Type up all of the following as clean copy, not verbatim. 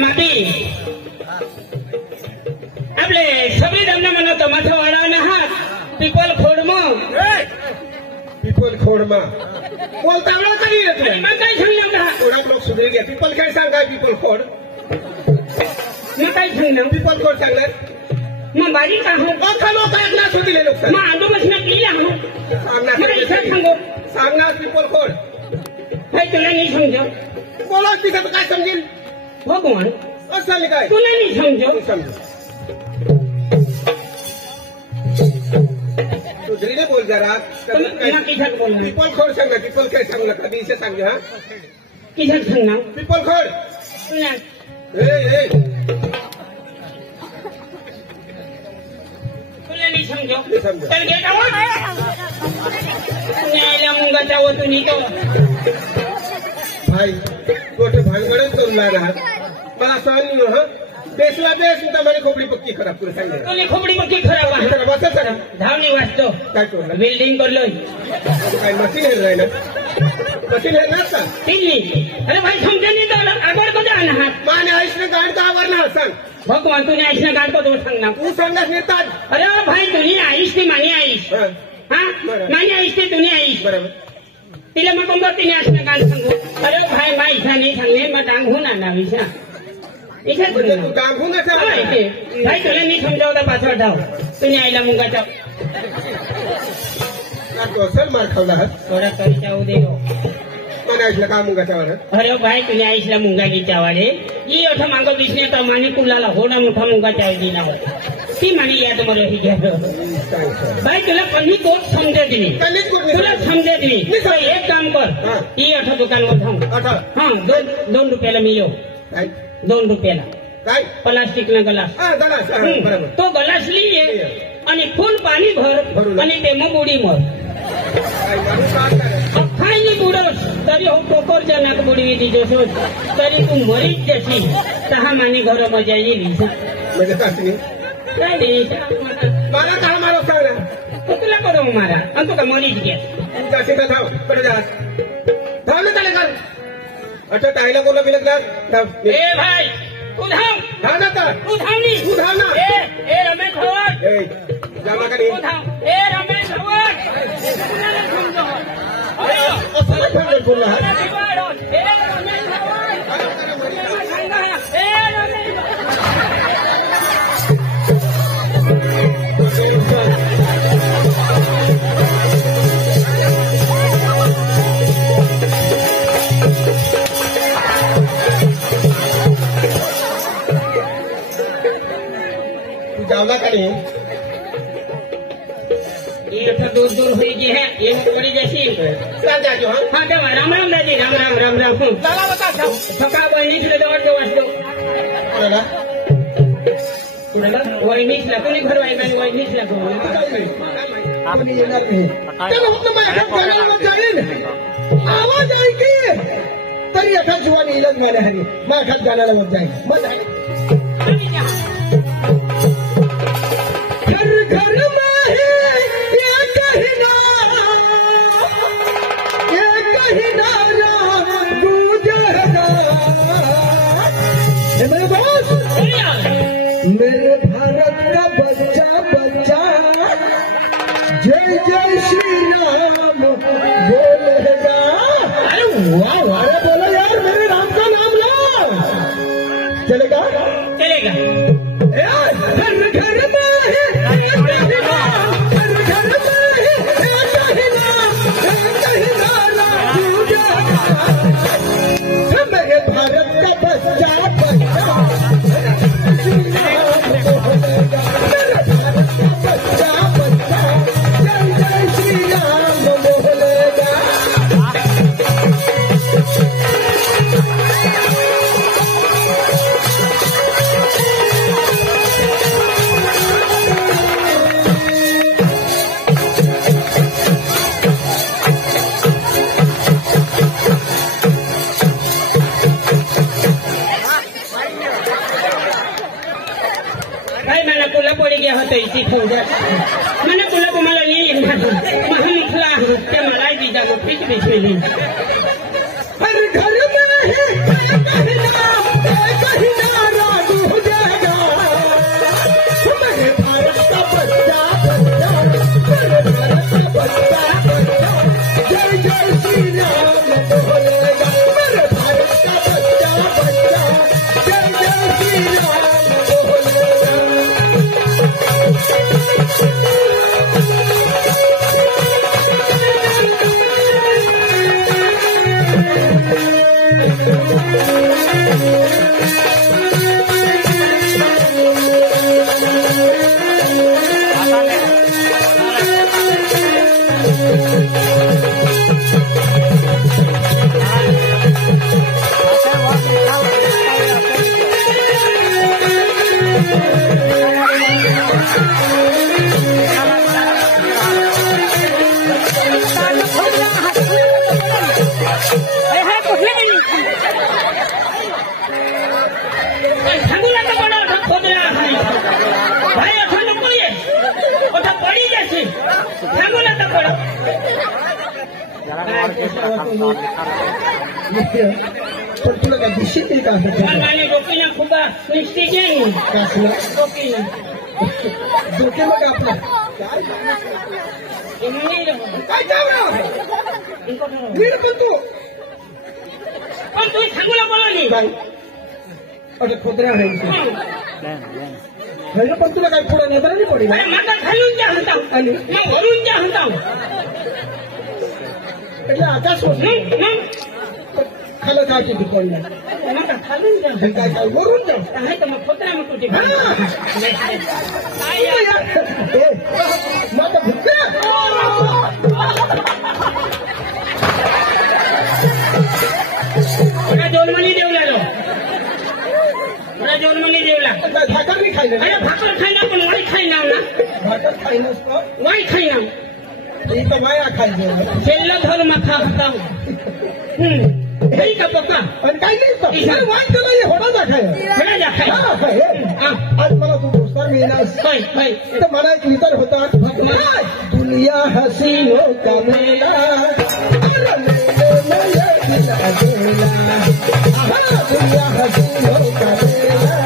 माती आपले सगळी दमना म्हणतो माथा वाढवणं हा पिपल खोडमा बोलता एवढा कधी येत नाही मग काय सांगलं का थोडे लोक सुधरी घ्या पिपल काय सांगाय पिपल खोड मग काय सांगलं पिपल खोड सांगणार मग बारीक आहो अख्खा लोक ऐकणार सुधीले लोक मग आंदोलन केली आहो सांगणार सांगणार पिपल खोड हे तुला नाही समजव बोला तिथं काय समजेल भगवान असं काय तुला नाही समजव समज सुधरीने बोल जरा पिपल खोड सांगा पिपल काय सांगू नका दिवशी सांग हा किशात सांगणार पिपल खोड तुला नाही समजव नाही समजव. तर घे का न्यायला मुंगाच्या वतून तो भाई गोटे भाई बड़े तो ला रहा मला सांग हा बेसला बेस तुम्हाला खोपडी पक्की खराब करू सांगितलं तुम्ही खोपडी पक्की खराब आहे बसत सगळं धावणी वाचतो काय करू बिल्डिंग करलोय काय मशीन हेर राहिलं मशीन हेर नसतं दिल्ली अरे भाई समजा नाही तर आगड कधी आणहात माने आईसने गाड का आवरणार सांग भगवान तुने आईसना गाड को सांग ना तू सांगणार नेतात अरे भाई तुनी आईस ती मानी आईस हा हा मानी आईस ती तुनी आईस बरोबर तिला मग कोणतं तिने आईसना गाड सांगू अरे भाई मा इच्छा नाही सांगणे मग डांगून आणा विषा इथे म्हणजे तू गांघून भाई तुला मी समजावता पासवर्ड धाव तुम्ही आईला मुंगाच्या सर मार खावला थोडा करी जाऊ दे पण ऐकलं का मुंगाच्यावर अरे भाई तुम्ही आईसला मुंगा घ्यावा रे ही अठा मागं दिसली तर माने कुलाला होडा मोठा मुंगा चाव दिला ती माने याद मला ही घ्या भाई तुला कधी तोच समजे दिली तुला समजे दिली एक काम कर ही अठा दुकानवर थांब हा 2 रुपयाला मी येऊ 2 रुपयाला काय प्लास्टिक न गलास बरोबर तो गलास लिये आणि फुल पाणी भर आणि ते मग उडी मर अख्खाईनी बुडस तरी हो कोकरच्या नाक बुडवी ती जसोस तरी तू मरीच जशी सहा माने घर मजा येईल म्हणजे कसली मला का मारो सांग तुला करू मारा आणि तुका मरीच घ्या जाशी का धाव कडे जा धाव ना त्याला कर अच्छा टायला बोला बिलत ना ए भाई तू धाव धाव ना तर तू धावनी तू धाव ना ए रमेश खवट जामा का नाही तू धाव ए रमेश खवट कुणाला समजव असं ठरलं बोलला हा ए रमेश खवट ए रमेश जावला का नहीं ये तो दूर हुई जी है ये बड़ी जैसी जाजो हाँ क्या राम राम दादी राम राम राम राम चला बता थका वहिनीच दौड जो वाचतो वहिनीच ला कोणी घर वाईक वहिनीच ला आपली येणार नाही त्याला माझ्या गाण्यावर जाईल आवाज ऐकी तरी एका जीवाने इलाज नाही हरी माझ्या गाण्याला मत जाईल मग घर में ये कहना गूंजेगा मेरे बॉस मेरे भारत का बच्चा बच्चा जय जय श्री राम बोलेगा अरे वाह वाह बोलो यार मेरे राम का नाम लो चलेगा चलेगा घर में मेरे भारत का बच्चा बच्चा मेरे भारत का बच्चा बच्चा जय जय श्री राम बोलेगा होतं इथे મને બોલા તમારા નહીં મહા निकला त्या मला दीजा मुठीच बिछेली हर घर में है कहना पण तुला काय दिसत नाही का डोकीला खूप निष्ठी डोकीला डोके मग आपला काय वीर पण तू पण तुम्ही सांगूला बोलवली अरे खोदऱ्या राहील पण तुला काय पुढे नजर नाही पडली माझा खालून ज्या म्हणता वरून ज्या म्हणता એટલે આકાશ ખાલો કાચી દુકાન ખાલून ज्या काय काय वरून जाऊ आहे तर मग खोतरा मग तुझे मग भुक्या जोनमणी देवला मला जोनमणी देवला भाकर मी खायला अरे भाकर खायला पण वाई खायला ना भाकर खायलास का वाई खायला इथं माया खायचं છેલ્લો ધોલ માથા હતા કઈ કા પપ્પા आणि काय नाही वाट तुला हे होणार दाखाय ઘણા દેખાય आज मला तू पुरस्कार मिळणार होय होय तर मला एक विचार होता दुनिया हसीनो का मेला दुनिया हसीनो का मेला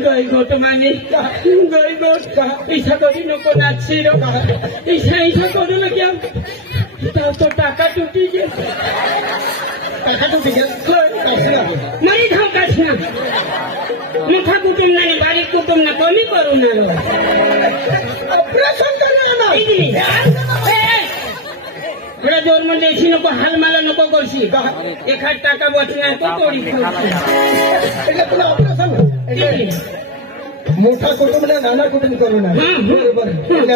गाय गोट माने गाय गोट ऐसा करी नको नाची रो ऐसा ऐसा करू लग्या तो टाका टूटी गे टाका टूटी गे मारी धाव काढना मोठा कुटुंब नाही बारीक कुटुंब ना कमी करू ना ऑपरेशन करणार ना थोडा जोर मध्ये देशी नको हाल मला नको करशी एखाद टाका बचणार तो तोडी એટલે तुला ऑपरेशन मोठा कुटुंब ना नाना कुटुंब करू ना बरोबर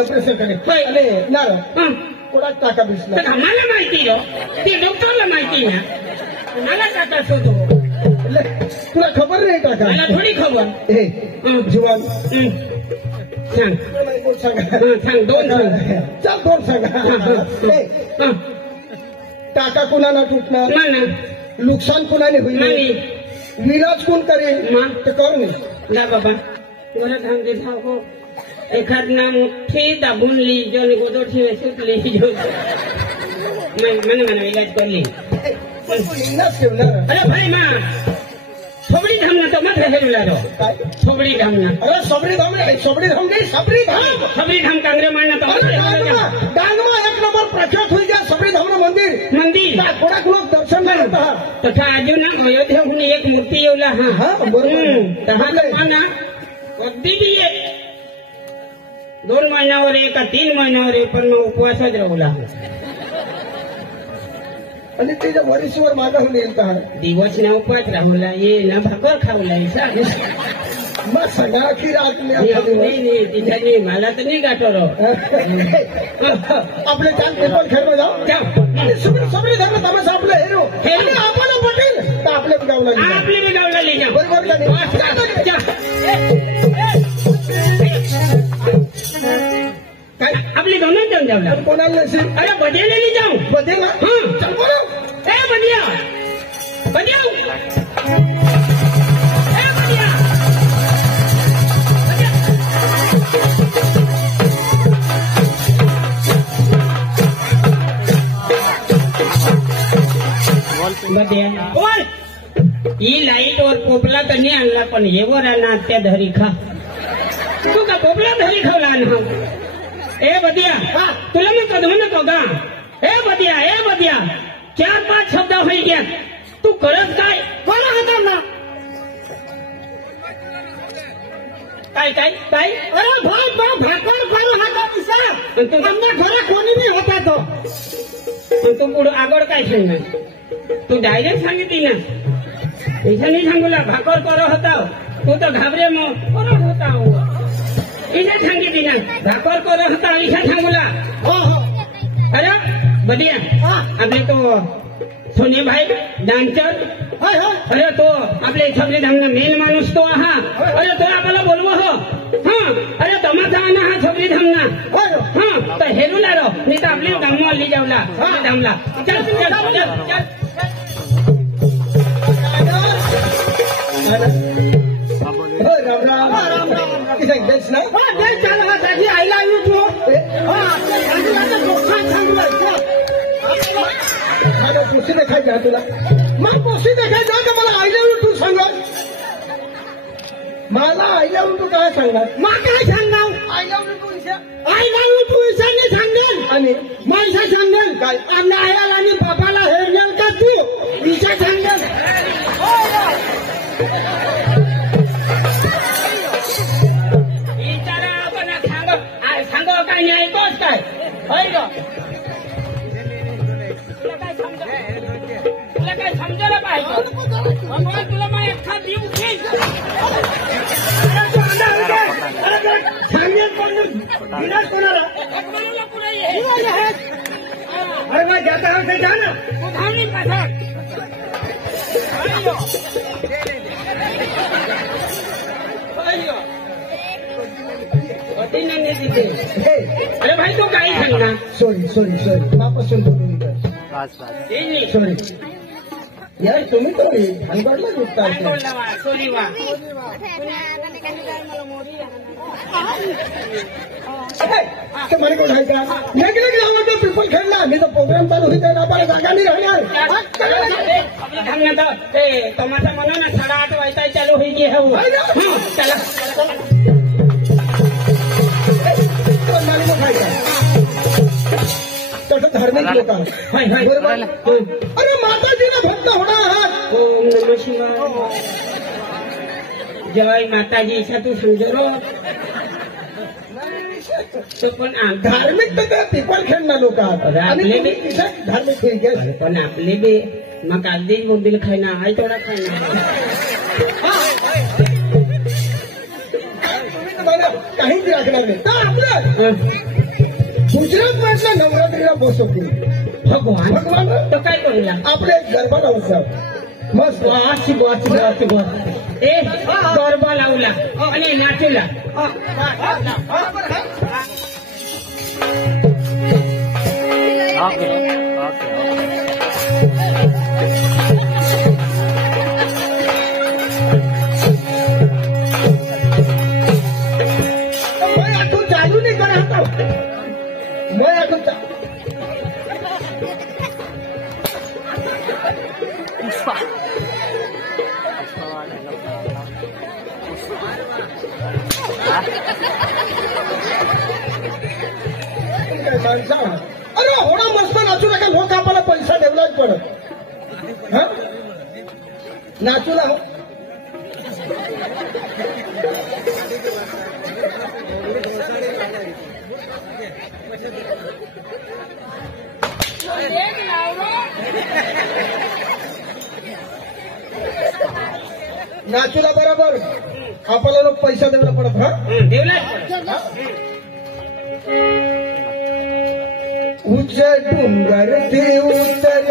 ऑपरेशन करे अरे ना थोडा टाका बिसला मला माहिती रो ते डॉक्टरला माहिती ना मला टाका शोधो तुला खबर नाही टाका मला थोडी खबर हे जीवन सांग सांग दोन चल दोन सांगा टाका कुणाला तुटणार नुकसान कुणाने होईल विलाज कोण करेल ते करू नये ला बाबा मला सांगते हो एखाद ना मोठी दाबून ली जो गोदो ठेवे सुटली जो મને इलाज करली अरे भाई मा सोबड़ी धाम ना तो मत हेरुला रो सोबड़ी धाम ना अरे सोबड़ी धाम नहीं सबरी धाम कांगरे मारना तो डांगमा एक नंबर प्रख्यात हुई गया सबरी धाम मंदिर थोड़ा लोग दर्शन करता तथा अजून अयोध्या हुन एक मूर्ती येवला हां बरोबर तहा ना कधी भी 2 महिन्यावर एक का 3 महिन्यावर एक पण उपवासच राहुला आणि त्याच्या वरीसवर मागून येईल का दिवस ना उपवास राहुला ये ना भाकर खाऊला मग सगळा की रात नाही तिथे मला तर नाही गाठो रो आपले काल पेपर खेळलो जाऊ सबरी धर्म तमाशा आपलं हेरो आपण पटेल चालली जाऊ बरोबर का नाही? बस, जा. काय आपली दोनच जाऊन जाऊ पण कोणाला नसेल अरे बजेलेली जाऊ बदेला हं. चल बोलो ए बदिया बदिया ए बदिया बदिया बोल ही लाईट वर पोपला तर नाही आणला पण येवर आणा त्या धरी खा तू का पोपला धरी खावला ना ए बदिया तुला मी कधो नको का ए बदिया 4-5 शब्द होई गया तू करत काय कोण होता ना काय काय काय अरे भाई भाकर करू हाता पिसा आमना घरा कोणी नाही होता तो पण तू पुढे आगळ काय सांगणार तू डायरेक्ट सांगितली ना इथे नाही सांगूला भाकर करो होता तू तर घाबरे मग करत होता इथे सांगितली ना भाकर करो होता इथे सांगूला हो हो अरे बदिया आपले तो सोने भाई डान्सर हाय हाय अरे तो आपले सगळे धामना मेन माणूस तो हा अरे तो आपल्याला बोलव हो हा अरे तमाचा ना हा सगळी धामना होय हा तर हेरूला रो नाही तर आपल्या गामवाली जावला सगळे धामला चल चल चल हो राम राम किसा देश ना चल चल हा साजी आय लव यू तू मला पोशी देखाय जा तुला मग पोशी देखाय जा का मला आय लव्ह यू तू सांग मला आय लव्ह यू तू काय सांगणार मग काय सांगणार आय लव्ह यू तू इशा आय लव यू तू इशाने सांगेल आणि माणसा सांगेल काय आमच्या आईला आणि बापाला हेरनेल का तू ईशा सांगेल विचारा आपण सांग काय नाही ऐकतोच काय होय ग तुला काय समजायला पाहिजे मग तुला मग एखाद देऊ की सांगेल पण विनाश कोणाला अरे भाई जाता है जा ना तू धावली पासा अरे भाई तू काही सांगणार सॉरी मापासून बोलून सॉरी यार तुम्ही तर भानगडला जुटता सोलीवा तुम्हाला कोण आहे का वेगळे गावात पिपल खेळला मी तर प्रोग्राम चालू होईल आपल्याला जागा नाही राहणार तमाशा म्हणा ना 8:30 वाजता चालू होईल की हो चला तसं धार्मिक लोक बरोबर अरे माताजीला भक्त होणार आहात ओम नमः शिवाय जय माताजी ऐसा तू समजो तो पण धार्मिक तर त्या पिपल खेळणार लोक आहात आणि धार्मिक ठीक आहे पण आपले बी मग आधी मोबिल खायना आई थोडा खायना काहीच राखणार नाही तर आपलं गुजरात मधल्या नवरात्रीला बसवतील भगवान तो काय करूया आपले गरबा उत्सव मस्त ए गरबा लावला आणि नाचला तू चालू नाही करा मैं आता अरे होणा मस्त नाचू नका लोक आपल्याला पैसा देवलाच पडत नाचूला नाचूला बरोबर आपल्याला पैसा द्यायला पडत उच्च डोंगर ते उतर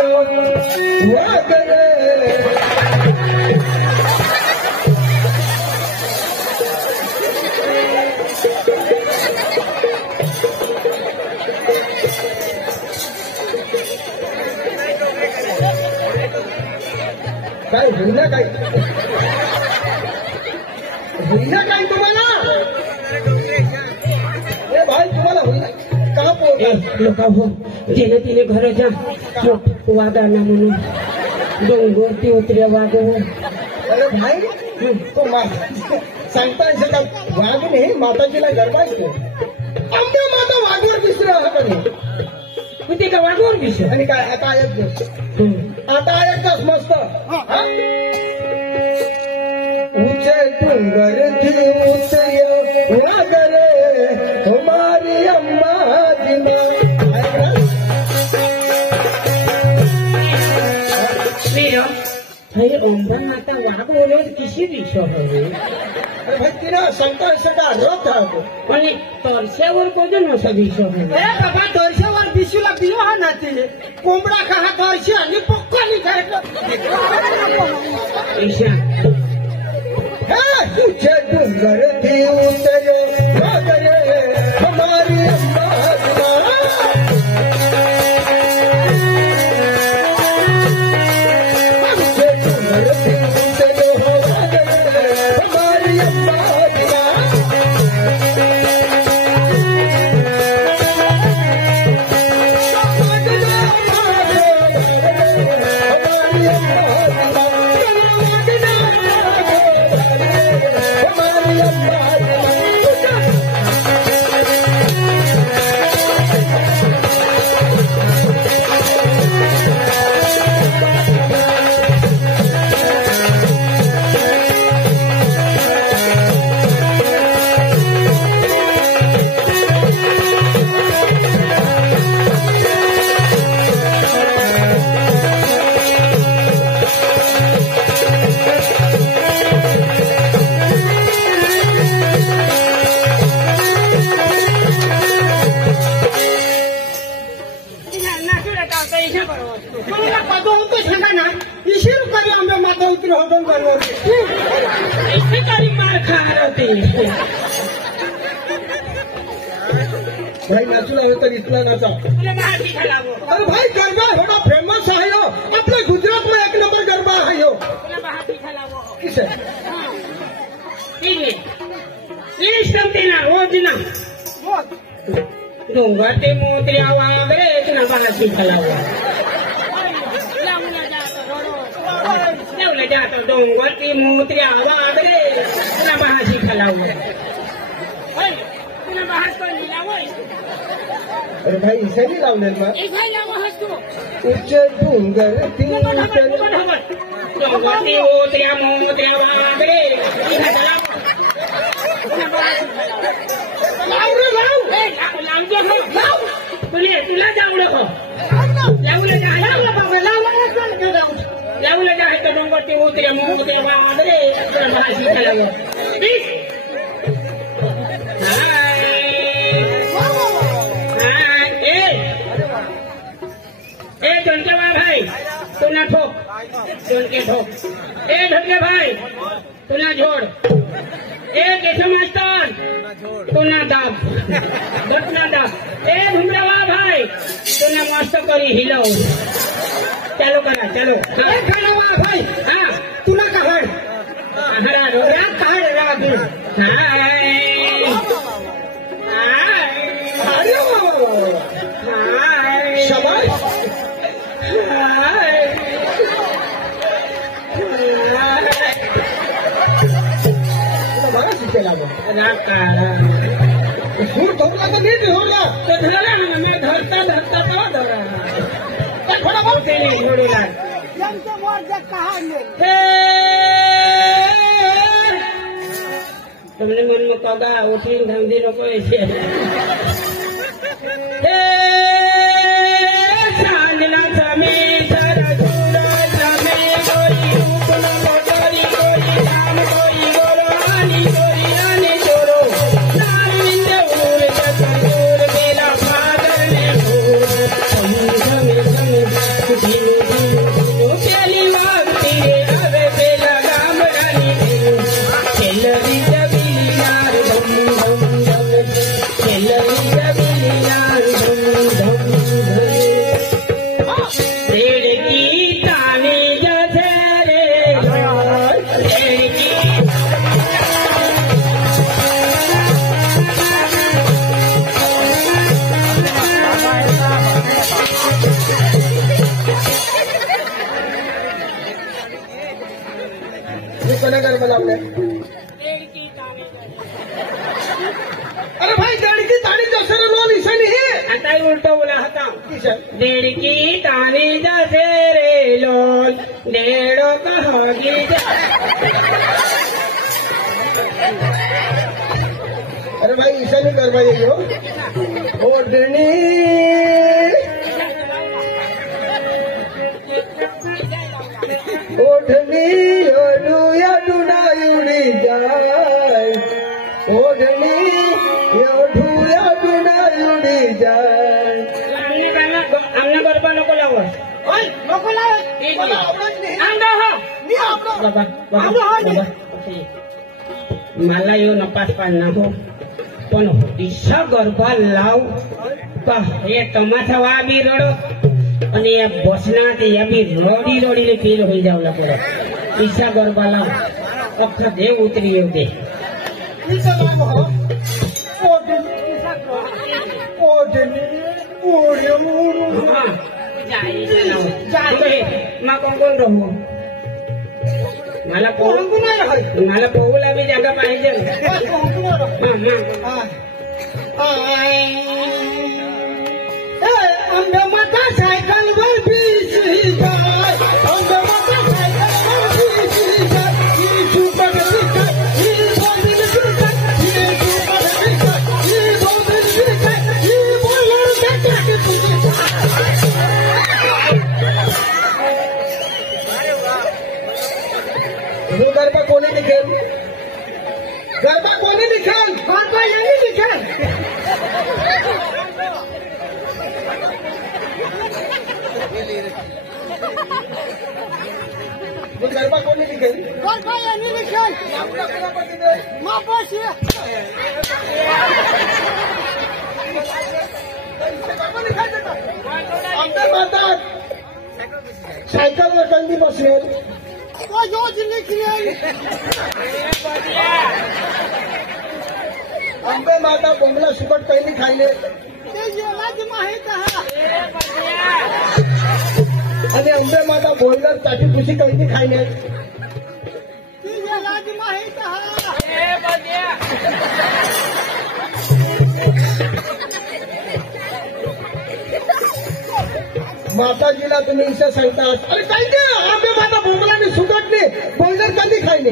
वादळ काय होईना काय तुम्हाला ए भाई तुम्हाला होईना का लोका हो जेने तिने घर जा वागा ना म्हणून डोंगर ती उतऱ्या वाग अरे भाई तो सांगता का वाघ नाही माताजीला गरबा येतो आमच्या माता वाघवर दिसलं आपण ते का वाघवर दिसत आणि काय आता ऐकतोस मस्त ऊंचे डोंगर थी ऊंचे वागर हमारी अम्मा जिना अरे ओंबन माता वाघ बोले किसी विषय हवे अरे भाई तिला शंकर सटा रथ आहे पण तरस्यावर कोजन असा विषय हवे बाबा दर्शावर बिशूला बियो हा नाते कोंबडा का हा दर्शी आणि पक्का निघायचं ईशा तुझे डोंगर थी उतरे वागरे हमारी अम्मा भाई नाचूला हो तर इथला नाचा अरे भाई गरबा थोड़ा फेमस आहे हो आपल्या गुजरात में एक नंबर गरबा आहे हो किसे डोंगर ते मोत्र्या वागरे तुला बाशी खलावा लावलं जातं डोंगर ते मोत्र्या वागरे तुला बाशी खलावलं अरे भाई इसे नहीं लावलेल मग उच्च डोंगर ती डोंगर ते मोत्र्या मोत्र्या वागरे तुला जावलं हो लावलं आहे तर डोंगर ते उतऱ्या मोत्र्या वागरे भाजी खालावं झोनके भाई तुला ठोक झोनके ठोक ढोके भाई तुला झोड केशव मास्टर तुला दाब तुला दाब घुमरावा भाई तुला मस्त करी हिलव चालू करा चालू भाई हाँ तुला काय हरा डोरा काढ राहू हाय अरे शाबाश बघा शिकेला सूर धोला तर नीट धोला तो धरला ना मी धरता धरता तो धरा थोडा बहुत जोडीला તમને મનમાં કગા ઉઠીને ધમધી લોકો છે ચાંદના તમે हे कोणा गरबा लावलाय अरे भाई दड़की तानी दसरे लोन ईशानी है आता उल्टा बोला होता देड़की तानी दसरे लोन डेढ़ो कहोगी अरे भाई ईशानी गरबा ये हो ओढ़नी ओढ़नी ओढ़ूया डुनायुड़ी जाए ओढ़नी ओढ़ूया डुनायुड़ी जाए हमने गरबा नको लावो ओय नको लाव बाबा मला येऊ नपास पाडना हो पण दिशा गरबा लाव का हे टमाटा वा बी रडो અને એ બસના તે એ બી રોડી રોડીને ફીલ હોઈ જાવ લાગે દિશા ગરબા લાવ અખા દેવ ઉતરી એવું દે मला पोहूला बी जागा पाहिजे आंबे माता सायकल वर बीसी जाय आंबे माता सायकल वर बीसी जाय ही सुपट बिकट ही बोलिन बिकट ही सुपट बिकट ही बोलिन बिकट ही बोलण बिकट तुझी वो गरबा कोणी लिखेल गरबा यांनी लिखेल गरबा कोणी लिखेल गरबा यांनी लिखेल मापाशी आमच्या माता सायकलवर कंदी बसलेल तो योज लिखेल आंबे माता बोंबला सुकट कैली खायले ते जेलाच माहित आणि आंबे माता बोलणार ताटी खुशी कैली खायले ती जेलाच माहित माताजीला तुम्ही इशा सांगता अरे काही नाही आंबे माता बोंबलाने सुकटने बोलणार कधी खायले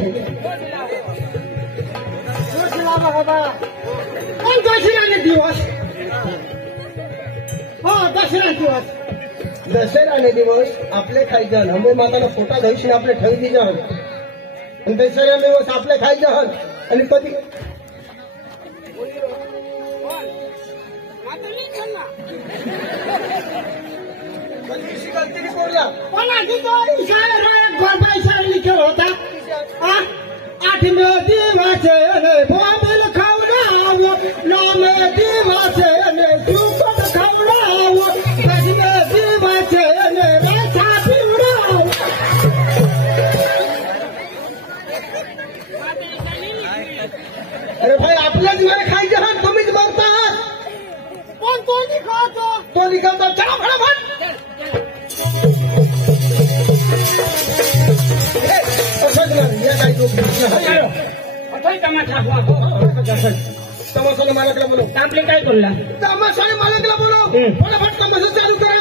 कोण दसऱ्याने दिवस हो दसरा दिवस दसऱ्याने दिवस आपले खायचे अंबे माताला पोटा धैशीने आपले ठेवली जाण आणि दसऱ्या दिवस आपले खायचे हन आणि कधी गलती बोलला इशारा लिखे होता 8 दिवसे बोबल खवडाव 9 दिवसे सुकट खवडाव 10 दिवसे रसा पिवडाव अरे भाई आपल्या जीवाला खायचे आहात तुम्हीच बघतात कोण कोणी खातो कोणी खातो चला फटाफट तमाशाने मालकला बोलव आपले काय बोलला तमाशाने मालकला बोलव फटाफट तमाशा चालू करा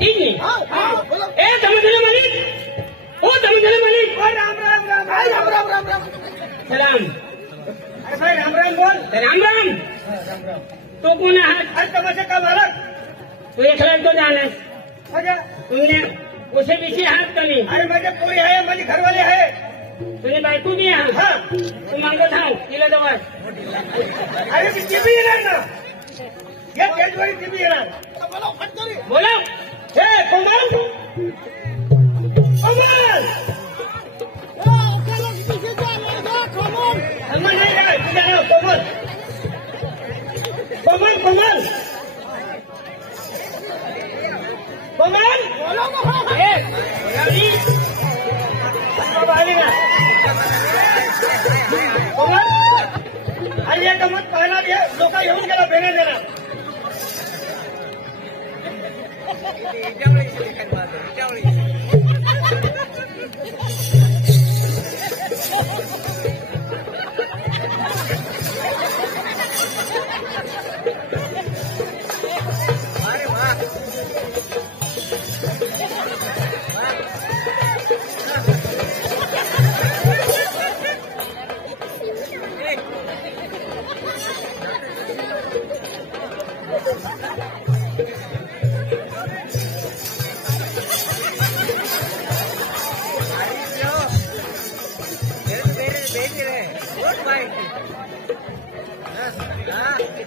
ठीक आहे ए तमाशाने मालिक ओ तमाशाने मालिक राम राम राम राम राम राम राम सलाम अरे भाई राम राम बोल राम राम तो कोण आहात अरे तमाशा का मालक तू एकला तो जाणार म्हणजे तुमने उसे विषय हात कमी अरे माझे पोरी आहे माझी घरवाली आहे तुझी बायको बी आहे हा तू मागं थांब तिला जवळ अरे मी टीव्ही येणार ना या स्टेजवर टीव्ही येणार बोला फटकरी बोला हे कोमल कोमल कोमल नाही काय तुझ्या नाव कोमल कोमल कोमल कोमल ए राणी आली ना कोमल आणि एक गमत पाहणार लोक येऊन गेला बेने देणार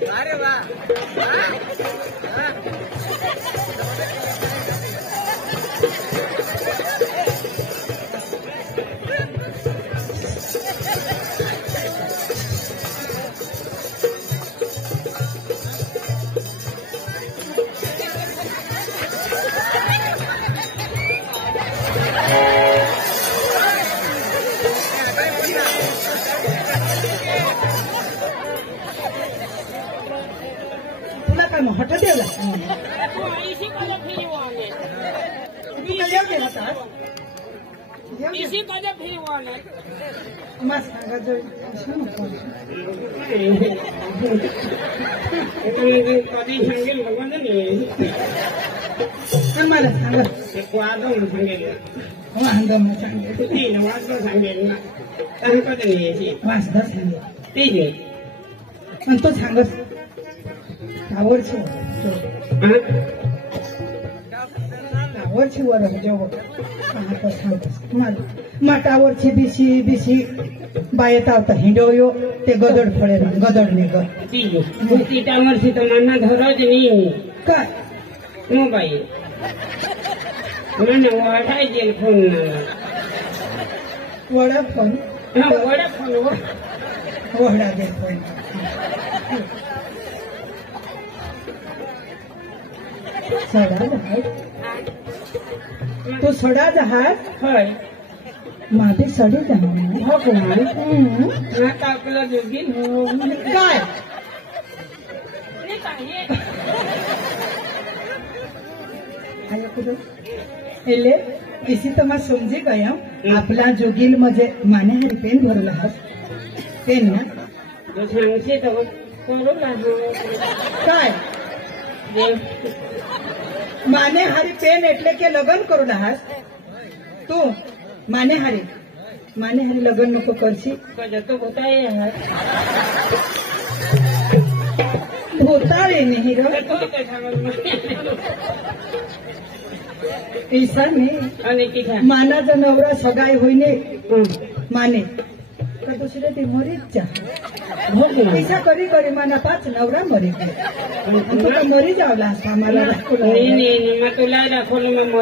अरे वाह हट देला कधी सांगेल भगवान मला सांग वादम सांगेल वांगम सांगेल तीन वाजता सांगेल ना काही कधी नाही वाजता सांगेल ठीक आहे पण तो सांगस आवडছে आवडছে वर जेव आता सांगस माटावरची बिशी बिशी बायत आवता हिंडोयो ते गदड फळे गदड ने ग ती टामरशी तर मना धरज नाही काय मग बाई મને વાડાઈ જેલ ફોન वडा फोन વડા ફોન वडा दे फोन सडा जहाज तो सडा जहाज હોય माझे सडे जहाज हो कुमार ના તો આપેલો જોગી काय એટલે એસી તમે સમજી ગયા આપલા જોગીલ મજે માને પેન ભરला पेन ना તો सांगશે તો करू लागू काय माने हारी पेन એટલે કે લગન કરું હાસ तू माने हारी लग्न नको करशी तो होता है भोताळे नाही ग ऐसा नाही मानाचा नवरा सगाई होईने माने तर दुसरे ते मरीच जा ऐसा करी करी माना पाच नवरा मरी तू तर मरी जावला आम्हाला नहीं नहीं मैं तुला दाखवलं